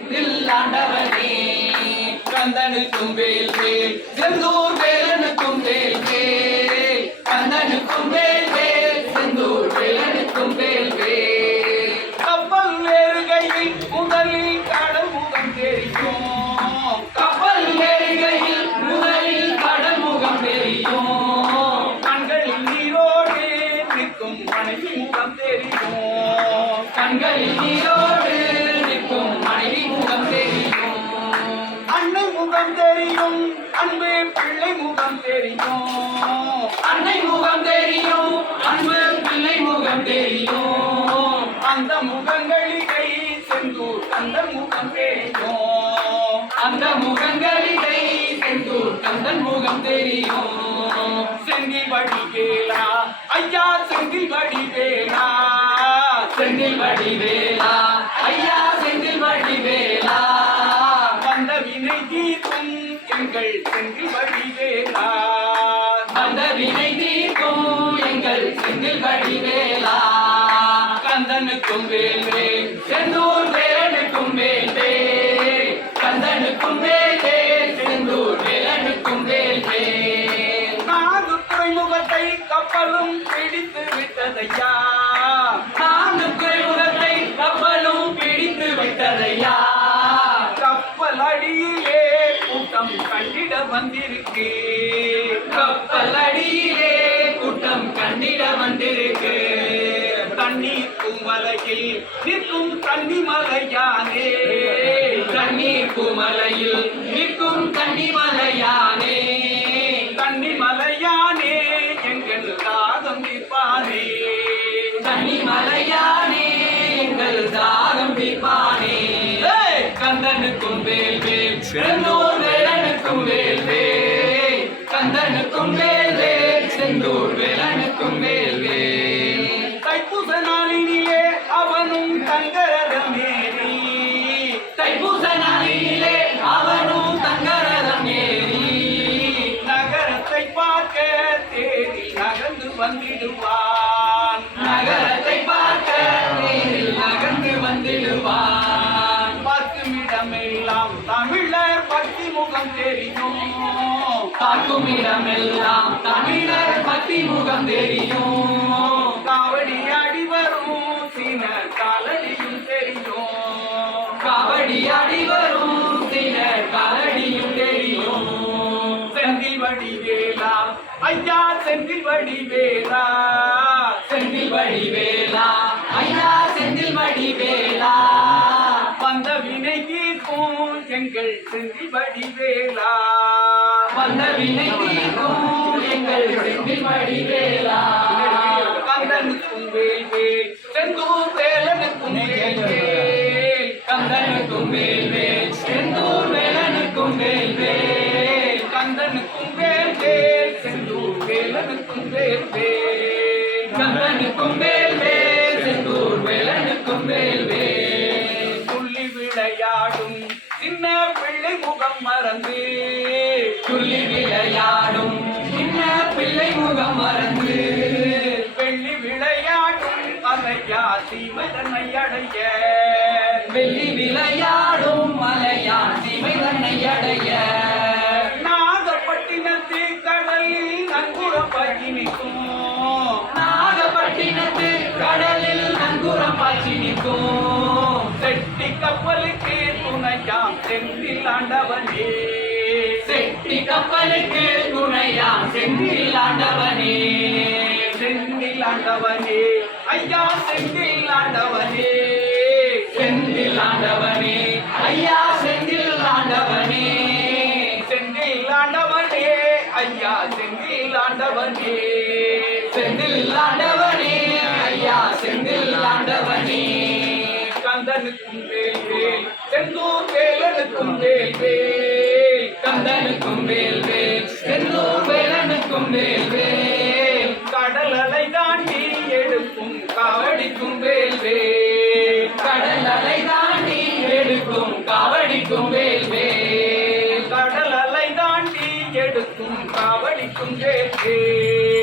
ஆண்டவனே கந்தனுக்கும் வேல் வேல் செந்தூர் வேலனுக்கும் வேல் வேல் கந்தனுக்கும் வேல் அன்பு பிள்ளை முகம் தெரியும். அன்னை முகம் தெரியும். அன்பு பிள்ளை முகம் தெரியும். அந்த முகங்களிலே செந்தூர் அந்த முகம் தெரியும். அந்த முகங்களிலே செந்தூர் கந்தன் முகம் தெரியும். செந்தில் வடிவேலா ஐயா செந்தில் வடிவேலா செந்தில் வடிவேலா. வந்த வினை தீர்க்கும் எங்கள் செந்தில் வடிவேலா. கந்தனுக்கும் வேல் செந்தூர் வேலனுக்கும் வேல் கந்தனுக்கும் வேல் செந்தூர் வேலனுக்கும் வேல் நாகு துறைமுகத்தை கப்பலும் பிடித்து விட்டதையா. கண்டிட வந்திருக்கு கப்பலடியிலே கூட்டம் கண்டிட வந்திருக்கு தண்ணீர் குமலையில் நிற்கும் கன்னிமலையானே. தண்ணீர் குமலையில் நிற்கும் கன்னிமலையானே. கன்னிமலையானே எங்கள் தாகம் தீர்ப்பானே கன்னிமலையானே எங்கள் தாகம் நிற்பானே. கந்தனுக்கும் வேல் வேல் செந்தூர் வேலனுக்கும் வேல் கந்தனுக்கும் வேல் செந்தூர் வேலனுக்கும் வேல் தைப்பூச நாளினிலே அவனும் தங்கரதமேறி தைப்பூச நாளினிலே அவனும் தங்கரதம் ஏறி நகரத்தை பார்க்க தேடி நகர்ந்து வந்திடுவார். முகம் தெரியும் பார்க்கும் இடமெல்லாம் தமிழர் பக்தி முகம் தெரியும். காவடி ஆடி வரும் சீன காலடியும் தெரியும். காவடி ஆடி வரும் சீன காலடியும் தெரியும். செந்தில் வடிவேலா ஐயா செந்தில் வடிவேலா. செந்தில் வடிவேலா ஐயா செந்தில் வடிவேலா. எங்கள் செந்தில் வடிவேலா வந்த வினை தீர்க்கும் எங்கள் செந்தில் வடிவேலா கந்தனுக்கும் வேல் வேல். செந்தூர் வேலனுக்கும் வேல் வேல். கந்தனுக்கும் வேல் வேல். செந்தூர் வேலனுக்கும் வேல் வேல். கந்தனுக்கும் வேல் வேல். செந்தூர் வேலனுக்கும் வேல் வேல். கந்தனுக்கும் வேல் முகம் மறந்து துள்ளி விளையாடும். சின்ன பிள்ளை முகம் மறந்து வெள்ளி விளையாடும். அலையா சீவதனை அடைய. வெள்ளி விளையாடும் செந்தில் செட்டி கப்பலுக்கு துணையா செந்தில் ஆண்டவனே. செந்தில் ஆண்டவனே. ஐயா செந்தில் ஆண்டவனே. செந்தில் ஆண்டவனே. ஐயா செந்தில் ஆண்டவனே. செந்தில் ஆண்டவனே. ஐயா செந்தில் ஆண்டவனே. செந்தில் ஆண்டவனே. ஐயா செந்தில் ஆண்டவனே. கந்தனுக்கும் வேல் வேல் செந்தூர் வேலனுக்கும் வேலனுக்கும் வேல்வேல் செல்லூர் வேலனுக்கும் வேல்வேல் கடல் அலை தாண்டி எடுக்கும் காவடிக்கும் வேல்வேல் கடல் அலை தாண்டி எடுக்கும் காவடிக்கும் வேல்வேல் கடல் அலை தாண்டி எடுக்கும் காவடிக்கும் வேல்வேல்